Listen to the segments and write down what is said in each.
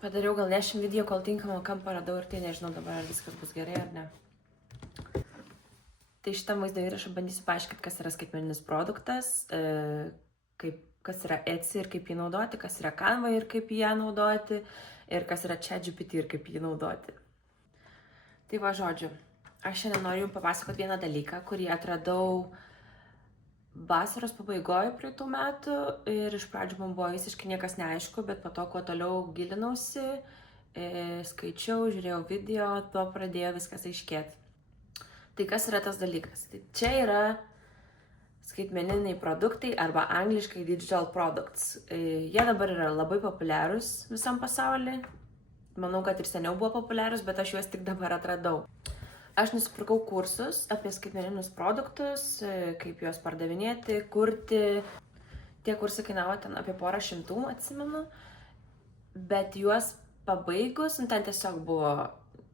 Padariau gal 10 video, kol tinkamą kampą radau ir tai nežinau dabar, ar viskas bus gerai ar ne. Tai šitam vaizdo įrašą bandysiu paaiškinti, kas yra skaitmeninis produktas, kas yra Etsy ir kaip jį naudoti, kas yra Canva ir kaip ją naudoti, ir kas yra ChatGPT ir kaip jį naudoti. Tai va, žodžiu, aš šiandien noriu jums papasakoti vieną dalyką, kurį atradau vasaros pabaigoje praeitų metų ir iš pradžių man buvo visiškai niekas neaišku, bet po to, kuo toliau gilinausi, skaičiau, žiūrėjau video, to pradėjo viskas aiškėti. Tai kas yra tas dalykas? Tai čia yra skaitmeniniai produktai arba angliškai digital products. Jie dabar yra labai populiarūs visam pasaulyje. Manau, kad ir seniau buvo populiarūs, bet aš juos tik dabar atradau. Aš nusipirkau kursus apie skaitmeninius produktus, kaip juos pardavinėti, kurti. Tie kursai kainavo ten apie 100, atsimenu. Bet juos pabaigus, ten tiesiog buvo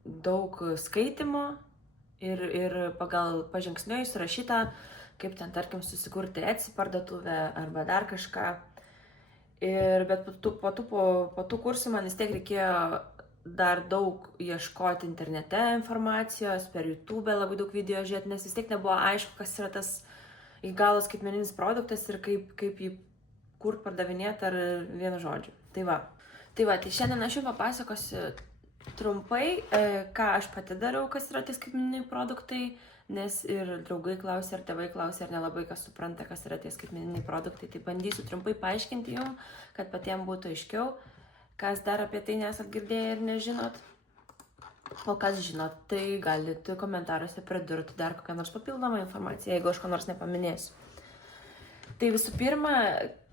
daug skaitimo ir pagal pažingsniui surašyta, kaip ten, tarkim, susikurti Etsy parduotuvę arba dar kažką. Bet po tų kursų man vis tiek reikėjo dar daug ieškoti internete informacijos, per YouTube labai daug video žiūrėti, nes vis tiek nebuvo aišku, kas yra tas iki galo skaitmeninis produktas ir kaip jį kur pardavinėti ar vienu žodžiu. Tai šiandien aš jums papasakosiu trumpai, ką aš pati darau, kas yra tie skaitmeniniai produktai, nes ir draugai klausia, ir tėvai klausia, ir nelabai kas supranta, kas yra tie skaitmeniniai produktai. Tai bandysiu trumpai paaiškinti jums, kad patiems būtų aiškiau. Kas dar apie tai nesat girdėję ir nežinot. O kas žinot, tai galite komentaruose pridurti dar kokią nors papildomą informaciją, jeigu aš ko nors nepaminėsiu. Tai visų pirma,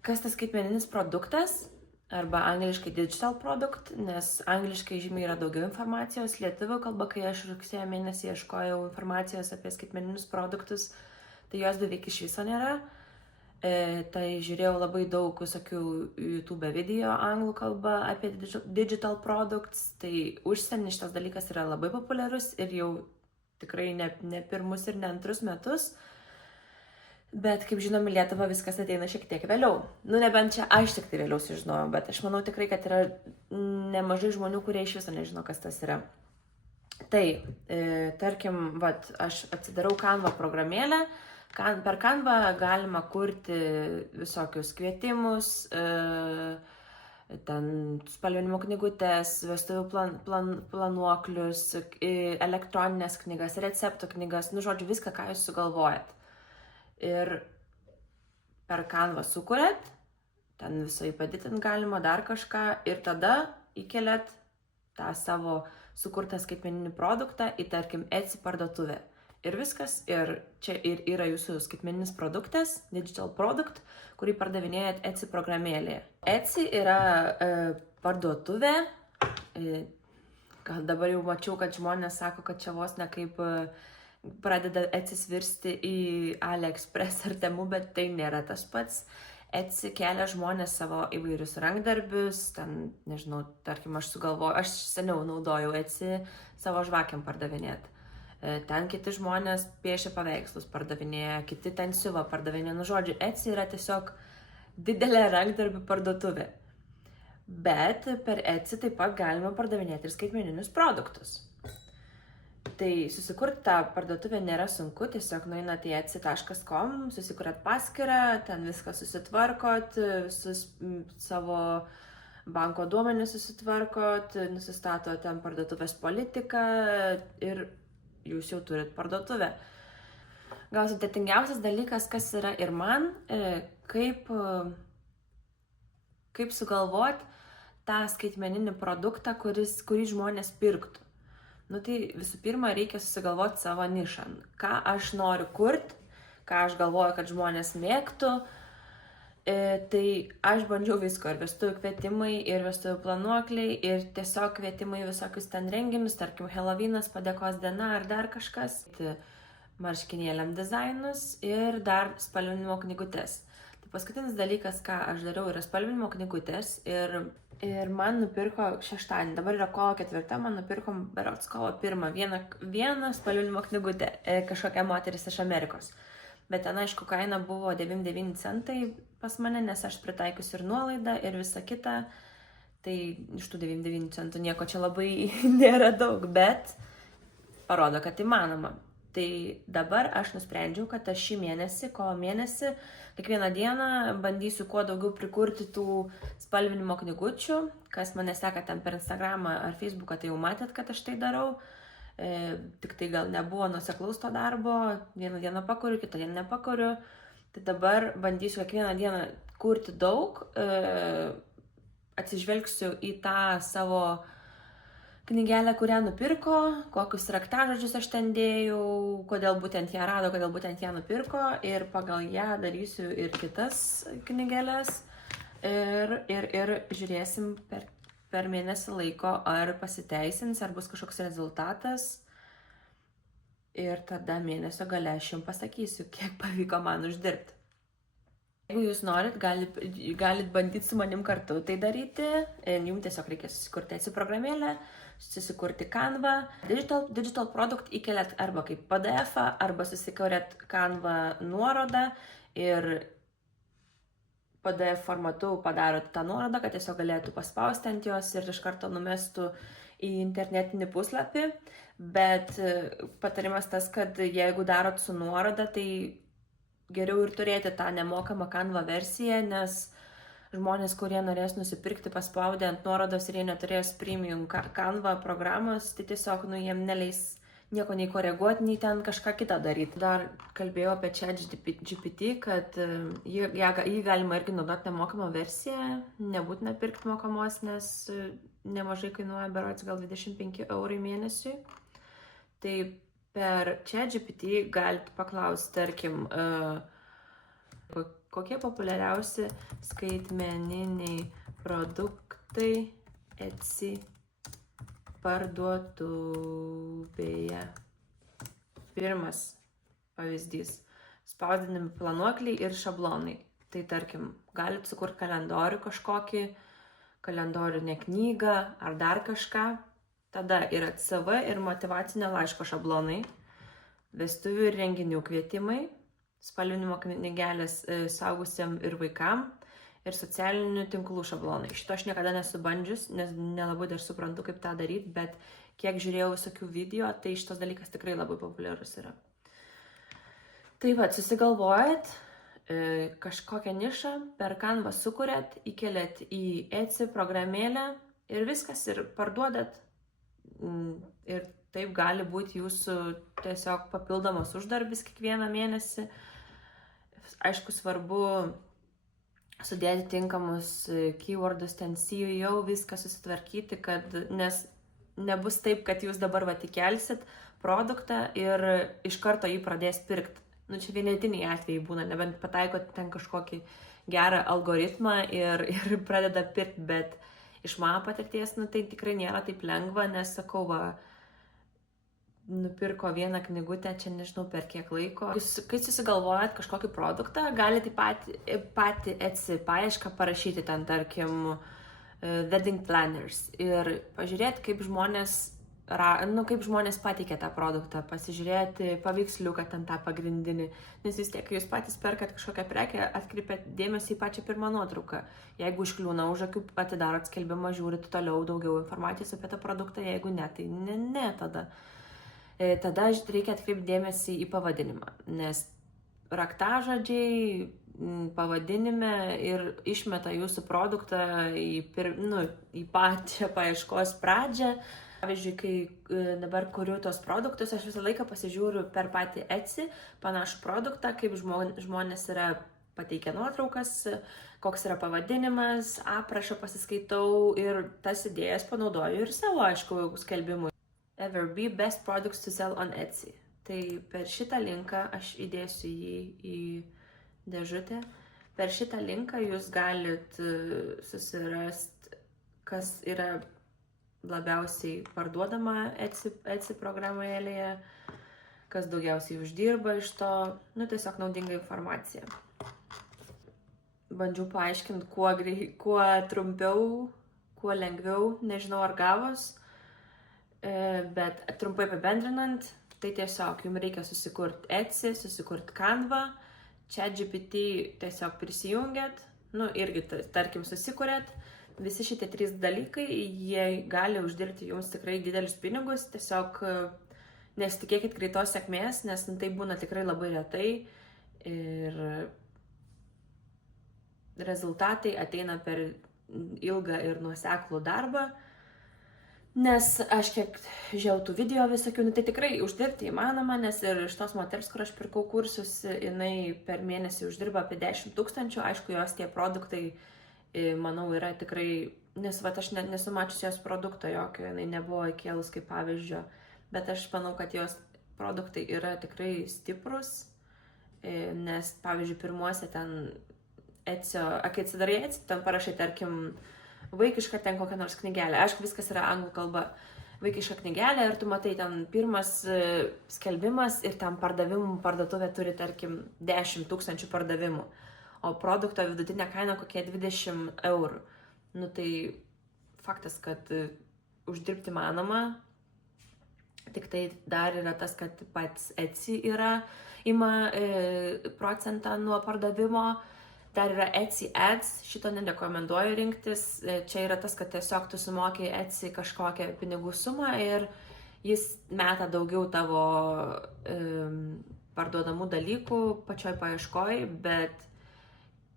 kas tas skaitmeninis produktas, arba angliškai digital product, nes angliškai žymiai yra daugiau informacijos. Lietuvių kalba, kai aš rugsėjo mėnesį ieškojau informacijos apie skaitmeninius produktus, tai jos beveik iš viso nėra. Tai žiūrėjau labai daug visokių YouTube video anglų kalba apie digital products, tai užsienį šitas dalykas yra labai populiarus ir jau tikrai ne pirmus ir ne antrus metus, bet kaip žinom, į Lietuvą viskas ateina šiek tiek vėliau. Nebent čia aš tik tai vėliau sužinojau, bet aš manau tikrai, kad yra nemažai žmonių, kurie iš viso nežino, kas tas yra. Tai, tarkim, aš atsidarau Canva programėlę. Per Canva galima kurti visokius kvietimus, ten spalvinimo knygutes, vestuvių planuoklius, elektroninės knygas, receptų knygas, žodžiu, viską, ką jūs sugalvojat. Ir per Canva sukuriat, ten visai padidinti galima, dar kažką, ir tada įkeliat tą savo sukurtą skaitmeninį produktą į, tarkim, Etsy parduotuvę. Ir viskas, ir čia yra jūsų skaitmeninis produktas, digital product, kurį pardavinėjat Etsy programėlėje. Etsy yra parduotuvė, gal dabar jau mačiau, kad žmonės sako, kad čia vos ne kaip pradeda Etsy virsti į AliExpress ar Temu, bet tai nėra tas pats. Etsy kelia žmonės savo įvairius rankdarbius, ten, nežinau, tarkim, aš seniau naudojau Etsy savo žvakiam pardavinėti. Ten kiti žmonės piešia paveikslus pardavinėja, kiti ten siuva pardavinėja. Žodžiu, Etsy yra tiesiog didelė rankdarbių parduotuvė. Bet per Etsy taip pat galima pardavinėti ir skaitmeninius produktus. Tai susikurti tą parduotuvę nėra sunku, tiesiog nueinat į etsy.com, susikuriat paskyrą, ten viską susitvarkot, visus savo banko duomenis susitvarkot, nusistatot ten parduotuvės politiką ir jūs jau turit parduotuvę. Gal sudėtingiausias dalykas, kas yra ir man, kaip sugalvoti tą skaitmeninį produktą, kurį žmonės pirktų. Tai visų pirma, reikia susigalvoti savo nišą. Ką aš noriu kurti, ką aš galvoju, kad žmonės mėgtų. Tai aš bandžiau visko, ir vestuvių kvietimai, ir vestuvių planuokliai, ir tiesiog kvietimai visokius ten renginius, tarkim, Halloweenas, padėkos diena ar dar kažkas. Marškinėliam dizainus ir dar spalvinimo knygutes. Tai paskutinis dalykas, ką aš dariau, yra spalvinimo knygutės ir man nupirko šeštadienį, dabar yra kovo 4, man nupirko berods kovo 1 vieną spalvinimo knygutę, kažkokia moteris iš Amerikos. Bet ten, aišku, kaina buvo 99 centai pas mane, nes aš pritaikius ir nuolaidą ir visą kitą. Tai iš tų 99 centų nieko čia labai nėra daug, bet parodo, kad įmanoma. Tai dabar aš nusprendžiau, kad aš šį mėnesį, kovo mėnesį, kiekvieną dieną bandysiu kuo daugiau prikurti tų spalvinimo knygučių. Kas mane seka ten per Instagramą ar Facebooką, tai jau matėt, kad aš tai darau. Tik tai gal nebuvo nuoseklaus to darbo, vieną dieną pakuriu, kitą dieną nepakuriu. Tai dabar bandysiu kiekvieną dieną kurti daug, atsižvelgsiu į tą savo knygelę, kurią nupirko, kokius raktažodžius aš ten dėjau, kodėl būtent ją rado, kodėl būtent ją nupirko ir pagal ją darysiu ir kitas knygelės ir žiūrėsim per mėnesį laiko, ar pasiteisins, ar bus kažkoks rezultatas ir tada mėnesio gale aš jums pasakysiu, kiek pavyko man uždirbti. Jeigu jūs norit, galit bandyti su manim kartu tai daryti. Jums tiesiog reikia susikurti Etsy programėlę, susikurti Canva. Digital product įkeliat arba kaip PDF, arba susikuriat Canva nuorodą ir PDF formatu padarot tą nuorodą, kad tiesiog galėtų paspausti ant jos ir iš karto numestų į internetinį puslapį. Bet patarimas tas, kad jeigu darot su nuoroda, tai geriau ir turėti tą nemokamą Canva versiją, nes žmonės, kurie norės nusipirkti paspaudę ant nuorodos ir jie neturės premium Canva programos, tai tiesiog jiem neleis nieko nei koreguoti, nei ten kažką kitą daryti. Dar kalbėjau apie ChatGPT, kad jį galima irgi naudoti nemokamą versiją, nebūtina pirkti mokamos, nes nemažai kainuoja, berods gal 25 € mėnesiui. Tai per ChatGPT galite paklausti, tarkim, kokie populiariausi skaitmeniniai produktai Etsy parduotuvėje. Pirmas pavyzdys - spausdinami planuokliai ir šablonai. Tai tarkim, galite sukurti kalendorių kažkokį, kalendorinę knygą ar dar kažką. Tada yra CV ir motyvacinio laiško šablonai, vestuvių ir renginių kvietimai, spalvinimo knygelės suaugusiam ir vaikam ir socialinių tinklų šablonai. Šito aš niekada nesu bandžius, nes nelabai dar suprantu, kaip tą daryti, bet kiek žiūrėjau visokių video, tai šitas dalykas tikrai labai populiarus yra. Tai va, susigalvojat kažkokią nišą, per Canva sukuriat, įkeliat į Etsy programėlę ir viskas, ir parduodat. Ir taip gali būti jūsų tiesiog papildomas uždarbis kiekvieną mėnesį. Aišku, svarbu sudėti tinkamus keywordus, ten SEO, viską susitvarkyti, nes nebus taip, kad jūs dabar įkelsit produktą ir iš karto jį pradės pirkti. Čia vienetiniai atvejai būna, nebent pataikot ten kažkokį gerą algoritmą ir pradeda pirkti, bet iš mano patirties, tai tikrai nėra taip lengva, nes sakau, nupirko vieną knygutę, čia nežinau per kiek laiko. Kai susigalvojat kažkokį produktą, galite patį Etsy paiešką parašyti ten, tarkim, wedding planners ir pažiūrėti, kaip žmonės pateikia tą produktą, pasižiūrėti paveiksliuką ten tą pagrindinį, nes vis tiek, kai jūs patys perkat kažkokią prekę, atkreipiat dėmesį į pačią pirmą nuotrauką. Jeigu užkliūna už akių, atidarot skelbimą, žiūrit toliau daugiau informacijos apie tą produktą, jeigu ne, tai ne tada. Tada reikia atkreipti dėmesį į pavadinimą, nes raktažodžiai pavadinime ir išmeta jūsų produktą į pačią paieškos pradžią. Pavyzdžiui, kai dabar kuriu tos produktus, aš visą laiką pasižiūriu per patį Etsy panašų produktą, kaip žmonės yra pateikę nuotraukas, koks yra pavadinimas, aprašą pasiskaitau ir tas idėjas panaudoju ir savo, aišku, skelbimui. Everbee Best Products to Sell on Etsy. Tai per šitą linką aš įdėsiu jį į dėžutę. Per šitą linką jūs galit susirasti, kas yra labiausiai parduodama Etsy programėlėje, kas daugiausiai uždirba iš to, tiesiog naudinga informacija. Bandžiau paaiškinti, kuo trumpiau, kuo lengviau, nežinau ar gavos, bet trumpai apibendrinant, tai tiesiog jums reikia susikurti Etsy, susikurti Canva, ChatGPT tiesiog prisijungiat, irgi tarkim susikuriat, visi šitie 3 dalykai, jie gali uždirbti jums tikrai didelius pinigus, tiesiog nesitikėkit greitos sėkmės, nes tai būna tikrai labai retai ir rezultatai ateina per ilgą ir nuoseklų darbą. Nes aš kiek žiūrėjau tų video visokių, tai tikrai uždirbti įmanoma, nes ir iš tos moters, kur aš pirkau kursus, jinai per mėnesį uždirba apie 10 000, aišku, jos tie produktai, manau, yra tikrai, nes aš nesu mačiusi jos produkto jokio, jinai nebuvo įkėlus kaip pavyzdžio, bet aš manau, kad jos produktai yra tikrai stiprus, nes, pavyzdžiui, pirmuose ten Etsio, kai atsidarai Etsio, ten parašai, tarkim, vaikiška ten kokią nors knygelę. Aišku, viskas yra anglų kalba. Vaikiška knygelė ir tu matai ten pirmas skelbimas ir ten pardavimų parduotuvė turi, tarkim, 10 000 pardavimų. O produkto vidutinė kaina kokie 20 eurų. Nu tai faktas, kad uždirbti manoma. Tik tai dar yra tas, kad pats Etsy ima procentą nuo pardavimo. Dar yra Etsy Ads, šito nerekomenduoju rinktis. Čia yra tas, kad tiesiog tu sumokė Etsy kažkokią pinigų sumą ir jis meta daugiau tavo parduodamų dalykų pačioj paieškoj, bet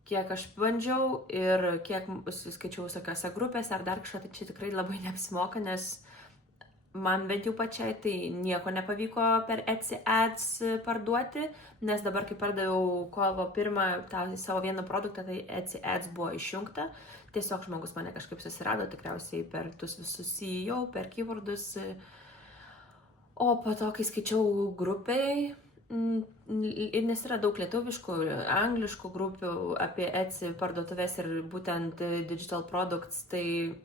kiek aš bandžiau ir kiek skaičiau visokiose grupėse ar dar kažką, tai čia tikrai labai neapsimoka, nes man bent jau pačiai tai nieko nepavyko per Etsy Ads parduoti, nes dabar, kai pardaviau kovo 1 tą savo vieną produktą, tai Etsy Ads buvo išjungta. Tiesiog žmogus mane kažkaip susirado, tikriausiai per tus visus CEO, per keywordus. O po to, kai skaičiau grupiai, ir nes yra daug lietuviškų, angliškų grupių apie Etsy parduotuvės ir būtent digital products, tai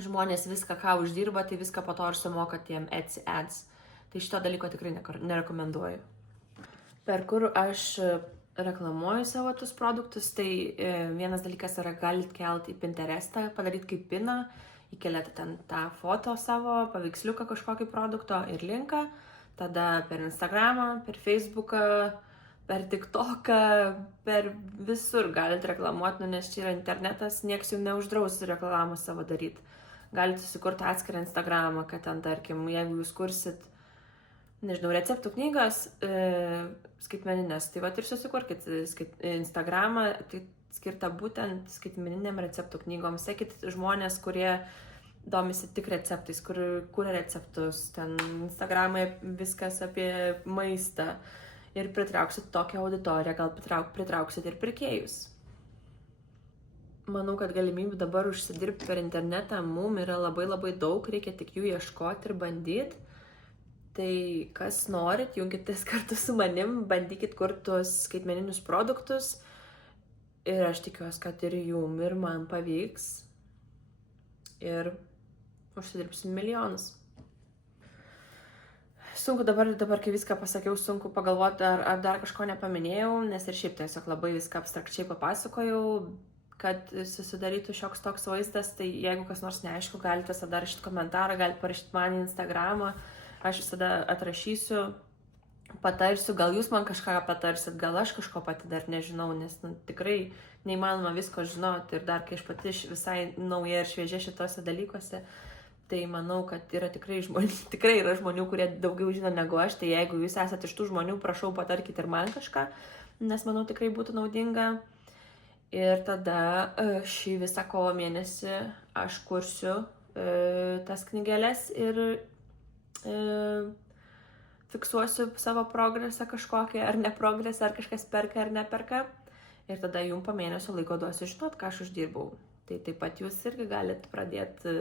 žmonės viską, ką uždirba, tai viską po to ir sumoka tiem Etsy Ads. Tai šito dalyko tikrai nerekomenduoju. Per kur aš reklamuoju savo tus produktus, tai vienas dalykas yra galit kelti į Pinterestą, padaryti kaip piną, įkelėte ten tą foto savo, paveiksliuką kažkokį produkto ir linką, tada per Instagramą, per Facebooką, per TikToką, per visur galit reklamuoti, nes čia yra internetas, nieks jums neuždraus reklamą savo daryti. Galite susikurti atskirą Instagramą, kad ten, tarkim, jeigu jūs kursit, nežinau, receptų knygas skaitmeninės, tai vat ir susikurkit Instagramą, tai skirta būtent skaitmeniniam receptų knygom. Sekit žmonės, kurie domisi tik receptais, kur kuria receptus, ten Instagramai viskas apie maistą ir pritrauksit tokią auditoriją, gal pritrauksit ir pirkėjus. Manau, kad galimybių dabar užsidirbti per internetą mum yra labai daug, reikia tik jų ieškoti ir bandyti. Tai kas norit, jungitės kartu su manim, bandykit kurti tuos skaitmeninius produktus ir aš tikiuosi, kad ir jum ir man pavyks ir užsidirbsim milijonus. Sunku dabar, kai viską pasakiau, sunku pagalvoti, ar dar kažko nepaminėjau, nes ir šiaip tiesiog labai viską abstrakčiai papasakojau, kad susidarytų šioks toks vaizdas, tai jeigu kas nors neaišku, galite tada rašyti komentarą, galite parašyti man į Instagramą, aš visada atrašysiu, patarsiu, gal jūs man kažką patarsit, gal aš kažko pati dar nežinau, nes tikrai neįmanoma visko žinoti ir dar kai aš pati visai nauja ir šviežia šitose dalykuose, tai manau, kad yra tikrai yra žmonių, kurie daugiau žino negu aš, tai jeigu jūs esate iš tų žmonių, prašau patarkite ir man kažką, nes manau tikrai būtų naudinga. Ir tada šį visą kovo mėnesį aš kursiu tas knygeles ir fiksuosiu savo progresą kažkokį, ar ne progresą, ar kažkas perka ar neperka. Ir tada jums po mėnesio laiko duosiu žinot, ką aš uždirbau. Tai taip pat jūs irgi galite pradėti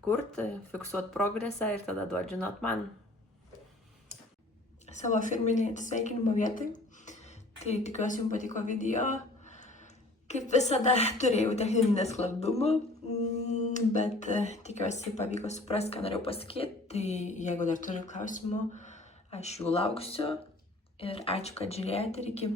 kurti, fiksuoti progresą ir tada duoti žinot man. Savo firminį atsisveikinimo vietai. Tai tikiuosi jums patiko video. Kaip visada turėjau techninį nesklandumų, bet tikiuosi pavyko suprasti, ką norėjau pasakyti. Tai jeigu dar turite klausimų, aš jų lauksiu ir ačiū, kad žiūrėjote ir iki.